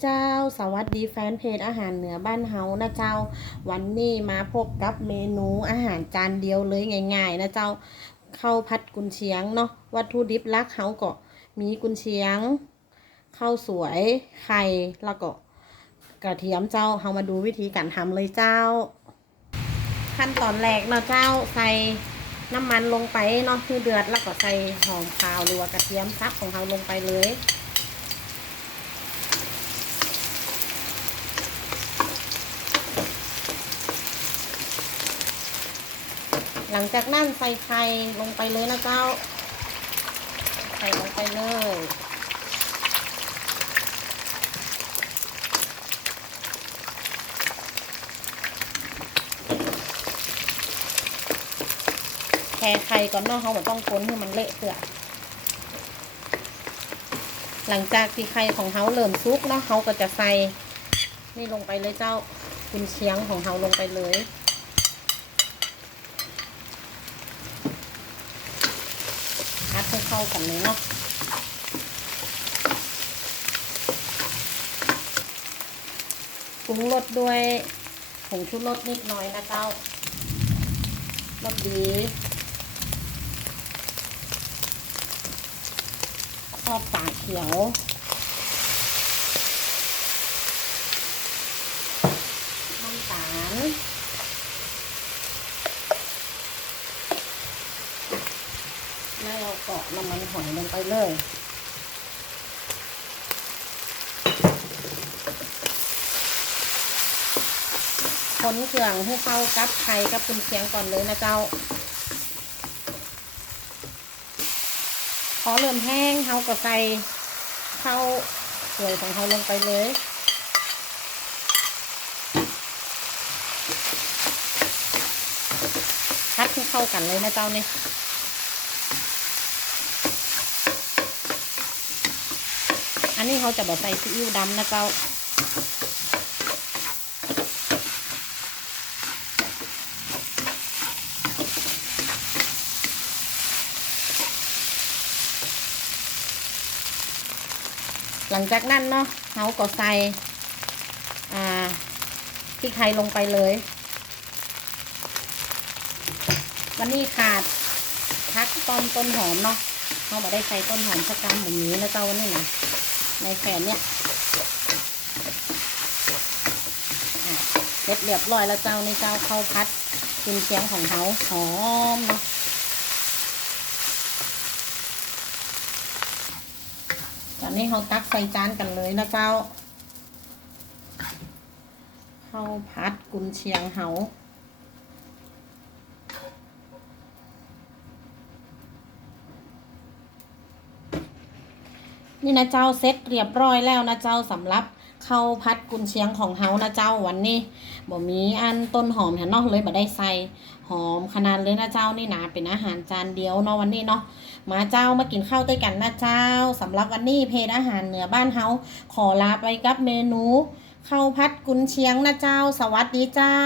เจ้าสวัสดีแฟนเพจอาหารเหนือบ้านเฮานะเจ้า วันนี้มาพบกับเมนูอาหารจานเดียวเลยง่ายๆ นะเจ้าข้าวผัดกุนเชียงเนาะวัตถุดิบลักเฮาก็มีกุนเชียงข้าวสวยไข่แล้วก็กระเทียมเจ้าเฮามาดูวิธีการทำเลยเจ้า ขั้นตอนแรกเนาะเจ้าใส่น้ำมันลงไปเนาะคือเดือดแล้วก็ใส่หอมขาวหรือว่ากระเทียมซับของเฮาลงไปเลย หลังจากนั้นใส่ไข่ลงไปเลยนะเจ้า ใส่ลงไปเลยแค่ไข่ก่อนเนาะเขาบบต้องคนให้มันเละเปื่อหลังจากที่ไข่ของเขาเริ่มซุกเนาะเขาก็จะใส่นี่ลงไปเลยเจ้ากุนเชียงของเขาลงไปเลย พัด ให้เข้ากันเลยเนาะปรุงรสด้วยผงชูรสนิดหน่อยนะเจ้ารสดีชอบปลาเขียว น้ำตาล แล้วเราเก็น้ำมันหอยลงไปเลยคนเครื่องให้เข้ากับไข่กับคุณเชียงก่อนเลยนะเจ้า พอเริ่มแห้งเขาก็ใส่เข้าวสวยของเขาลงไปเลยพัดให้เข้ากันเลยนะเจ้านี่ อันนี้เขาจะบอกใส่ซีอิ๊วดำนะเจ้าหลังจากนั้นเนาะเขาก็ใส่พริกไทยลงไปเลย วันนี้ขาดพักต้นต้นหอมเนาะเขาบอกได้ใส่ต้นหอมสักกรัมแบบนี้นะเจ้าวันนี้นะ ในแฝนเนี่ยเสร็จเรียบร้อยแล้วเจ้าในเจ้าข้าวพัดกินเชียงของเขาหอมเนาะตอนนี้เขาตักใส่จานกันเลยนะเจ้าข้าวพัดกุนเชียงเขา นี่นะเจ้าเซ็ตเรียบร้อยแล้วนะเจ้าสำหรับข้าวพัดกุนเชียงของเฮานะเจ้าวันนี้บ่มีอันต้นหอมเห็นเนาะเลยบ่ได้ใส่หอมขนาดเลยนะเจ้านี่นะเป็นอาหารจานเดียวเนาะวันนี้เนาะมาเจ้ามากินข้าวด้วยกันนะเจ้าสำหรับวันนี้เพจอาหารเหนือบ้านเฮาขอลาไปกับเมนูข้าวพัดกุนเชียงนะเจ้า สวัสดีเจ้า